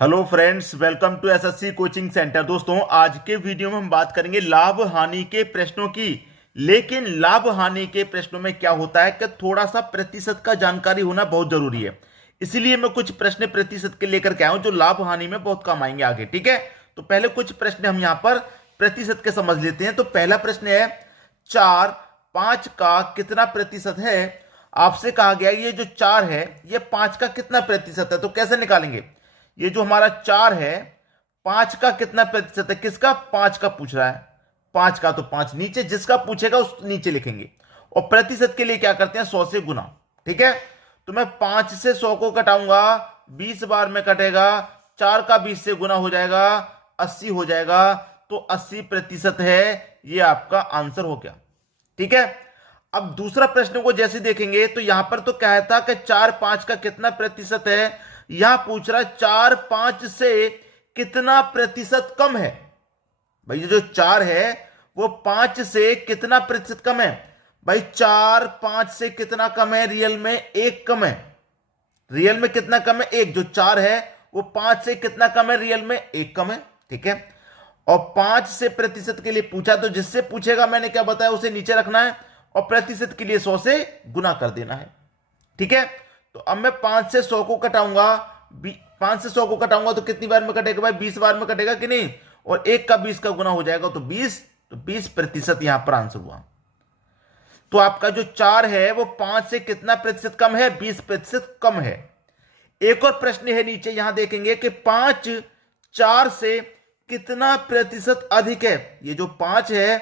Hello friends, welcome to SSC coaching centre. दोस्तों, आज के वीडियो में हम बात करेंगे लाभ हानि के प्रश्नों की। लेकिन लाभ हानि के प्रश्नों में क्या होता है कि थोड़ा सा प्रतिशत का जानकारी होना बहुत जरूरी है। इसीलिए मैं कुछ प्रश्न प्रतिशत के लेकर के आया हूं जो लाभ हानि में बहुत काम आएंगे आगे। ठीक है, तो पहले कुछ प्रश्न हम यहां पर प्रतिशत के समझ लेते हैं। तो पहला प्रश्न है, 4 5 का कितना प्रतिशत है। आपसे कहा गया ये जो 4 है ये 5 का कितना प्रतिशत है। तो कैसे निकालेंगे? ये जो हमारा 4 है 5 का कितना प्रतिशत है, किसका? 5 का पूछ रहा है। 5 का तो 5 नीचे, जिसका पूछेगा उस नीचे लिखेंगे। और प्रतिशत के लिए क्या करते हैं? 100 से गुना। ठीक है, तो मैं 5 से 100 को घटाऊंगा, 20 बार में कटेगा, 4 का 20 से गुना हो जाएगा, 80 हो जाएगा। तो 80% है, ये आपका आंसर हो गया। ठीक है, अब दूसरा प्रश्न को जैसे देखेंगे तो यहां पर तो क्या था कि 4 5 का कितना प्रतिशत है। यहां पूछ रहा है 4 5 से कितना प्रतिशत कम है। भाई ये जो 4 है वो 5 से कितना प्रतिशत कम है। भाई 4 5 से कितना कम है? रियल में 1 कम है। रियल में कितना कम है? 1। जो 4 है वो 5 से कितना कम है? रियल में 1 कम है। ठीक है, और 5 से प्रतिशत के लिए पूछा तो जिससे पूछेगा मैंने क्या बताया उसे नीचे रखना है और प्रतिशत के लिए 100 से गुना कर देना है। ठीक है, तो अब मैं 5 से 100 को कटाऊंगा, 5 से 100 को कटाऊंगा तो कितनी बार में कटेगा भाई? 20 बार में कटेगा कि नहीं? और 1 का 20 का गुना हो जाएगा तो 20, तो 20% यहां पर आंसर हुआ। तो आपका जो 4 है वो 5 से कितना प्रतिशत कम है? 20% कम है। एक और प्रश्न है नीचे, यहां देखेंगे कि 5 4 से कितना प्रतिशत अधिक है। ये जो 5 है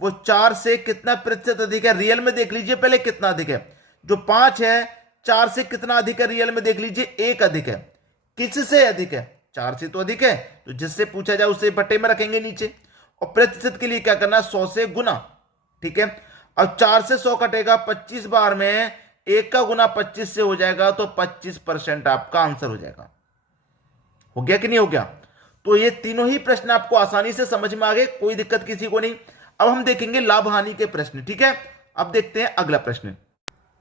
वो 4 से कितना प्रतिशत अधिक है? रियल में देख लीजिए पहले कितना अधिक है। जो 5 है 4 से कितना अधिक है? रियल में देख लीजिए 1 अधिक है। किससे अधिक है? 4 से तो अधिक है, तो जिससे पूछा जाए उसे बट्टे में रखेंगे नीचे। और प्रतिशत के लिए क्या करना है? 100 से गुना। ठीक है, अब 4 से 100 कटेगा 25 बार में, 1 का गुना 25 से हो जाएगा तो 25% आपका आंसर हो जाएगा। हो गया कि नहीं हो गया? तो ये तीनों ही प्रश्न आपको आसानी से समझ में आ गए, कोई दिक्कत किसी को नहीं। अब हम देखेंगे लाभ हानि के प्रश्न। ठीक है, अब देखते हैं अगला प्रश्न।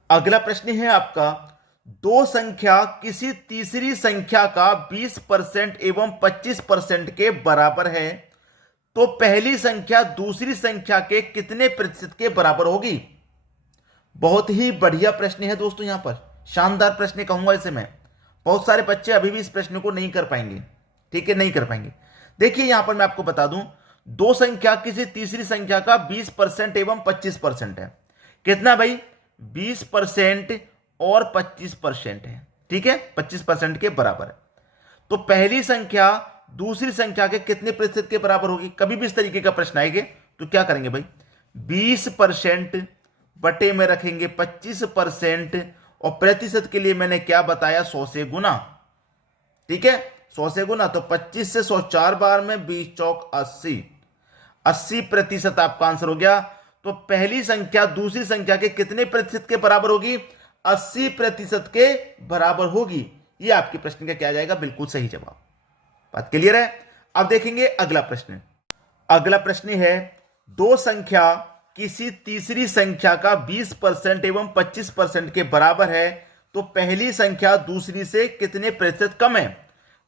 अगला प्रश्न है आपका, दो संख्या किसी तीसरी संख्या का 20% एवं 25% के बराबर है तो पहली संख्या दूसरी संख्या के कितने प्रतिशत के बराबर होगी। बहुत ही बढ़िया प्रश्न है दोस्तों, यहां पर शानदार प्रश्न कहूंगा इसे मैं। बहुत सारे बच्चे अभी भी इस प्रश्न को नहीं कर पाएंगे। ठीक है, नहीं कर पाएंगे। देखिए यहां पर मैं आपको बता दूं, दो संख्या किसी तीसरी संख्या का 20% एवं 25% है। कितना भाई? 20% और 25% है। ठीक है, 25% के बराबर है। तो पहली संख्या दूसरी संख्या के कितने प्रतिशत के बराबर होगी? कभी भी इस तरीके का प्रश्न आएगा तो क्या करेंगे भाई? 20% बटे में रखेंगे 25% और प्रतिशत के लिए मैंने क्या बताया? 100 से गुना। ठीक है, 100 से गुना, तो 25 से 100 4 बार में, 20 चौक 80, 80% आपका आंसर हो गया। तो पहली संख्या दूसरी संख्या के कितने प्रतिशत के बराबर होगी? 80% के बराबर होगी। यह आपके प्रश्न का क्या जाएगा? बिल्कुल सही जवाब। बात क्लियर है? अब देखेंगे अगला प्रश्न। अगला प्रश्न है, दो संख्या किसी तीसरी संख्या का 20% एवं 25% के बराबर है तो पहली संख्या दूसरी से कितने प्रतिशत कम है।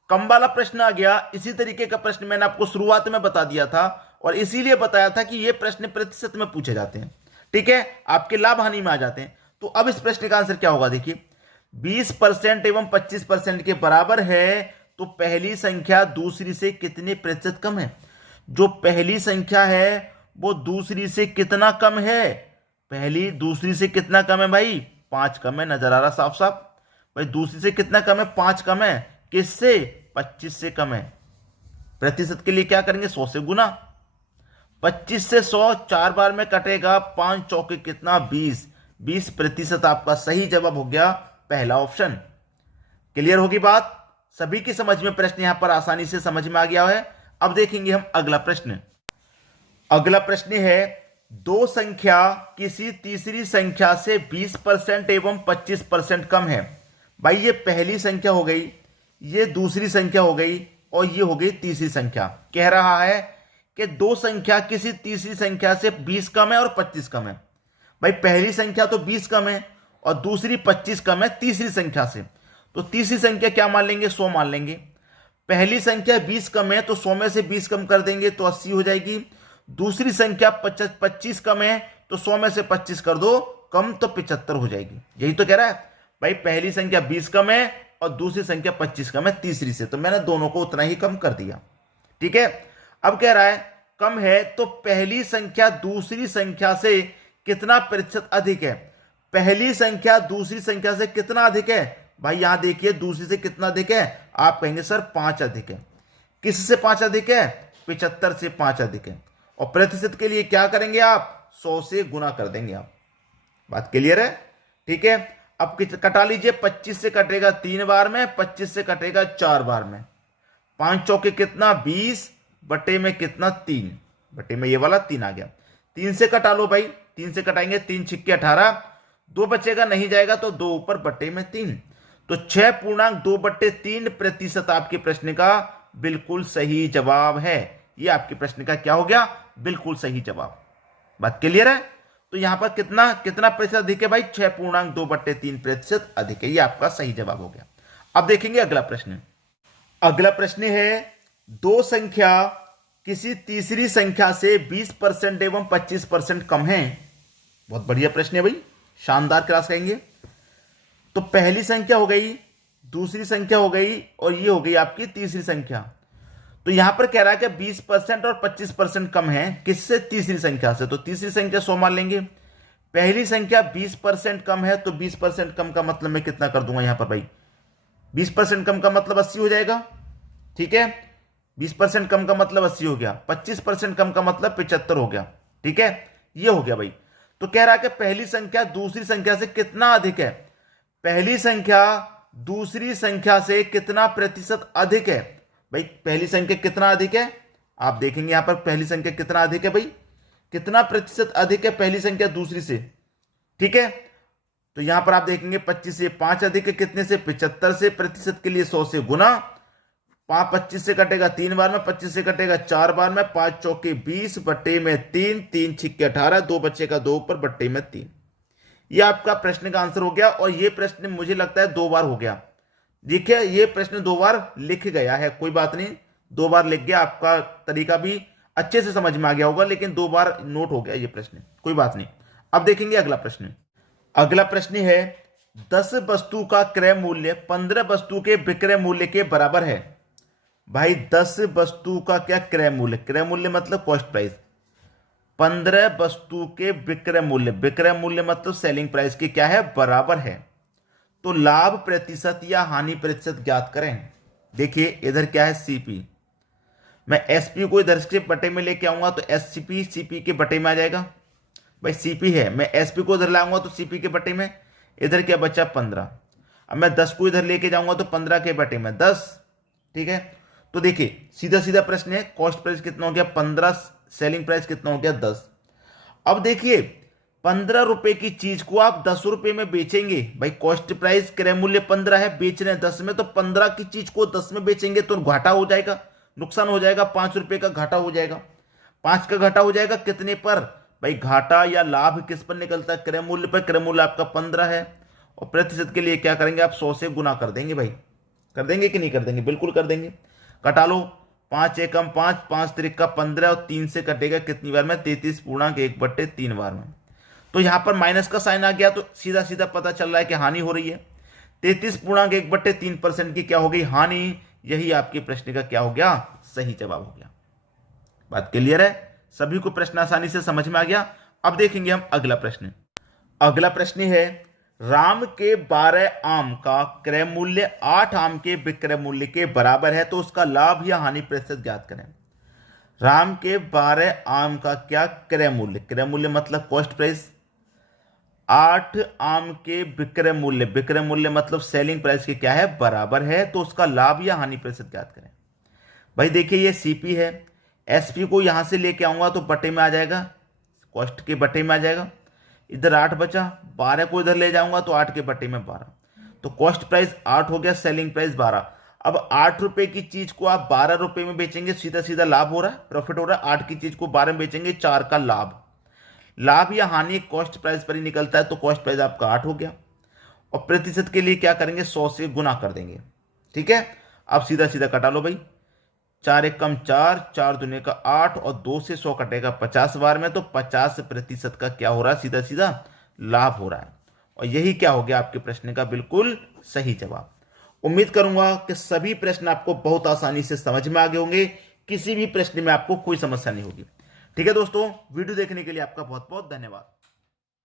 कम वाला प्रश्न आ गया। इसी तरीके का प्रश्न मैंने आपको शुरुआत में बता दिया था और इसीलिए बताया था कि ये प्रश्न प्रतिशत में पूछे जाते हैं। ठीक है, आपके लाभ हानि में आ जाते हैं। तो अब इस प्रश्न का आंसर क्या होगा? देखिए, 20% एवं 25% के बराबर है तो पहली संख्या दूसरी से कितने प्रतिशत कम है। जो पहली संख्या है वो दूसरी से कितना कम है? पहली दूसरी से कितना कम है भाई? 5 कम है। नजर आ रहा साफ साफ भाई? दूसरी से कितना कम है? 5 कम है। किससे? 25 से कम है। प्रतिशत के लिए क्या करेंगे? 100 से गुना। 25 से 100 4 बार में कटेगा, 5 चौके कितना? 20, 20% आपका सही जवाब हो गया पहला ऑप्शन। क्लियर होगी बात? सभी की समझ में प्रश्न यहां पर आसानी से समझ में आ गया है। अब देखेंगे हम अगला प्रश्न। अगला प्रश्न है, दो संख्या किसी तीसरी संख्या से 20% एवं 25% कम है। भाई ये पहली संख्या हो गई, ये दूसरी संख्या हो गई और ये हो गई तीसरी संख्या। कह रहा है कि दो संख्या किसी तीसरी संख्या से 20 कम है और 25 कम है। भाई पहली संख्या तो 20 कम है और दूसरी 25 कम है तीसरी संख्या से। तो तीसरी संख्या क्या मान लेंगे? 100 मान लेंगे। पहली संख्या 20 कम है तो 100 में से 20 कम कर देंगे तो 80 हो जाएगी। दूसरी संख्या 25 कम है तो 100 में से 25 कर दो कम तो 75 हो जाएगी। यही तो कह रहा है भाई, पहली संख्या 20 कम है और दूसरी संख्या 25 कम है तीसरी से, तो मैंने दोनों को उतना ही कम कर दिया। ठीक है, अब कह रहा है कम है तो पहली संख्या दूसरी संख्या से कितना प्रतिशत अधिक है। पहली संख्या दूसरी संख्या से कितना अधिक है भाई, यहां देखिए दूसरी से कितना अधिक है, आप कहेंगे सर 5 अधिक है। किससे 5 अधिक है, 75 से 5 अधिक है। और प्रतिशत के लिए क्या करेंगे आप, 100 से गुना कर देंगे आप। बात क्लियर है? ठीक है, अब कटा लीजिए, 25 से कटेगा 3 बार में, 25 से कटेगा 4 बार में। 5 चौके कितना, 20 बटे में कितना, 3 बटे में ये वाला 3 आ गया। 3 से कटा लो भाई, 3 से कटाएंगे, 3 छिक्के 18, 2 बचेगा, नहीं जाएगा तो 2 ऊपर बटे में 3, तो 6.2 बटे 3 प्रतिशत आपके प्रश्न का बिल्कुल सही जवाब है। ये आपके प्रश्न का क्या हो गया, बिल्कुल सही जवाब। बात क्लियर है? तो यहां पर कितना कितना प्रतिशत अधिक है भाई, 6.2 बटे 3 प्रतिशत अधिक है। ये आपका सही जवाब हो गया। अब देखेंगे अगला प्रश्न। अगला प्रश्न है, दो संख्या किसी तीसरी संख्या से 20% एवं 25% कम है। बहुत बढ़िया प्रश्न है भाई, शानदार क्लास कहेंगे। तो पहली संख्या हो गई, दूसरी संख्या हो गई और ये हो गई आपकी तीसरी संख्या। तो यहां पर कह रहा है कि 20% और 25% कम है, किससे, तीसरी संख्या से। तो तीसरी संख्या 100 मान लेंगे। पहली संख्या 20% कम है तो 20% कम का मतलब मैं कितना कर दूंगा यहां पर भाई, 20% कम का मतलब 80 हो जाएगा। ठीक है, 20% कम का मतलब 80 हो गया, 25% कम का मतलब 75 हो गया। ठीक है, ये हो गया भाई। तो कह रहा है कि पहली संख्या दूसरी संख्या से कितना अधिक है, पहली संख्या दूसरी संख्या से कितना प्रतिशत अधिक है। भाई पहली संख्या कितना अधिक है, आप देखेंगे यहां पर पहली संख्या कितना अधिक है भाई, कितना प्रतिशत अधिक है पहली संख्या दूसरी से। ठीक है, तो यहां पर आप देखेंगे 25 से 5 अधिक है, कितने से, 75 से। प्रतिशत के लिए 100 से गुना, 25 से कटेगा 3 बार में, 25 से कटेगा 4 बार में, 5 चौके 20 बटे में 3, 3 छिक्के 18, 2 बचेगा 2 ऊपर बटे में 3। ये आपका प्रश्न का आंसर हो गया। और ये प्रश्न मुझे लगता है 2 बार हो गया। देखिए ये प्रश्न 2 बार लिख गया है, कोई बात नहीं, 2 बार लिख गया, आपका तरीका भी अच्छे से समझ में आ गया होगा, लेकिन 2 बार नोट हो गया ये प्रश्न, कोई बात नहीं। अब देखेंगे अगला प्रश्न। अगला प्रश्न है, 10 वस्तु का क्रय मूल्य 15 वस्तु के विक्रय मूल्य के बराबर है। भाई 10 वस्तु का क्या क्रय मूल्य, क्रय मूल्य मतलब कॉस्ट प्राइस, 15 वस्तु के विक्रय मूल्य, विक्रय मूल्य मतलब सेलिंग प्राइस के क्या है, बराबर है। तो लाभ प्रतिशत या हानि प्रतिशत ज्ञात करें। देखिए इधर क्या है, सीपी, मैं एसपी को इधर से बटे में लेके आऊंगा तो एससीपी सीपी के बटे में आ जाएगा। भाई सीपी है, मैं एसपी को इधर लाऊंगा तो सीपी के बटे में, इधर क्या बचा 15। अब मैं 10 को इधर लेके जाऊंगा तो 15 के बटे में 10। ठीक है, तो देखिए सीधा सीधा प्रश्न है, कॉस्ट प्राइस कितना हो गया 15, सेलिंग प्राइस कितना हो गया 10। अब देखिए 15 रुपए की चीज को आप 10 रुपए में बेचेंगे। भाई कॉस्ट प्राइस क्रय मूल्य 15 है, बेच रहे हैं 10 में, तो 15 की चीज को 10 में बेचेंगे तो घाटा हो जाएगा, नुकसान हो जाएगा, 5 रुपए का घाटा हो जाएगा। 5 का घाटा हो जाएगा कितने पर, भाई घाटा या लाभ किस पर निकलता है, क्रय मूल्य पर। क्रय मूल्य आपका 15 है और प्रतिशत के लिए क्या करेंगे आप, 100 से गुना कर देंगे। भाई कर देंगे कि नहीं कर देंगे, बिल्कुल कर देंगे। कटा लो, 5 एकम 5, 5 त्रिका 15 और 3 से कटेगा कितनी बार में, 33.1 बटे 3 बार में। तो यहां पर माइनस का साइन आ गया तो सीधा सीधा पता चल रहा है कि हानि हो रही है। 33.1 बटे 3% की क्या हो गई, हानि। यही आपके प्रश्न का क्या हो गया, सही जवाब हो गया। बात क्लियर है, सभी को प्रश्न आसानी से समझ में आ गया। अब देखेंगे हम अगला प्रश्न। अगला प्रश्न है, राम के 12 आम का क्रय मूल्य 8 आम के विक्रय मूल्य के बराबर है, तो उसका लाभ या हानि प्रतिशत ज्ञात करें। राम के 12 आम का क्या क्रय मूल्य, क्रय मूल्य मतलब कॉस्ट प्राइस, 8 आम के विक्रय मूल्य, विक्रय मूल्य मतलब सेलिंग प्राइस के क्या है, बराबर है, तो उसका लाभ या हानि प्रतिशत ज्ञात करें। भाई देखिए ये सीपी है, एसपी को यहां से लेके आऊंगा तो बटे में आ जाएगा, कॉस्ट के बटे में आ जाएगा। इधर 8 बचा, 12 को इधर ले जाऊंगा तो 8 के बटे में 12, तो कॉस्ट प्राइस 8 हो गया, सेलिंग प्राइस 12। अब 8 रुपए की चीज को आप 12 रुपए में बेचेंगे, सीधा सीधा लाभ हो रहा है, प्रॉफिट हो रहा है। 8 की चीज को 12 में बेचेंगे, 4 का लाभ। लाभ या हानि कॉस्ट प्राइस पर ही निकलता है, तो कॉस्ट प्राइस आपका 8 हो गया। और प्रतिशत के लिए क्या करेंगे, 100 से गुना कर देंगे। ठीक है, अब सीधा सीधा कटा लो भाई, 4 एकम 4, 4 दूने का 8 और 2 से 100 कटेगा 50 बार में, तो 50% का क्या हो रहा है, सीधा सीधा लाभ हो रहा है। और यही क्या हो गया आपके प्रश्न का बिल्कुल सही जवाब। उम्मीद करूंगा कि सभी प्रश्न आपको बहुत आसानी से समझ में आ गए होंगे, किसी भी प्रश्न में आपको कोई समस्या नहीं होगी। ठीक है दोस्तों, वीडियो देखने के लिए आपका बहुत बहुत धन्यवाद।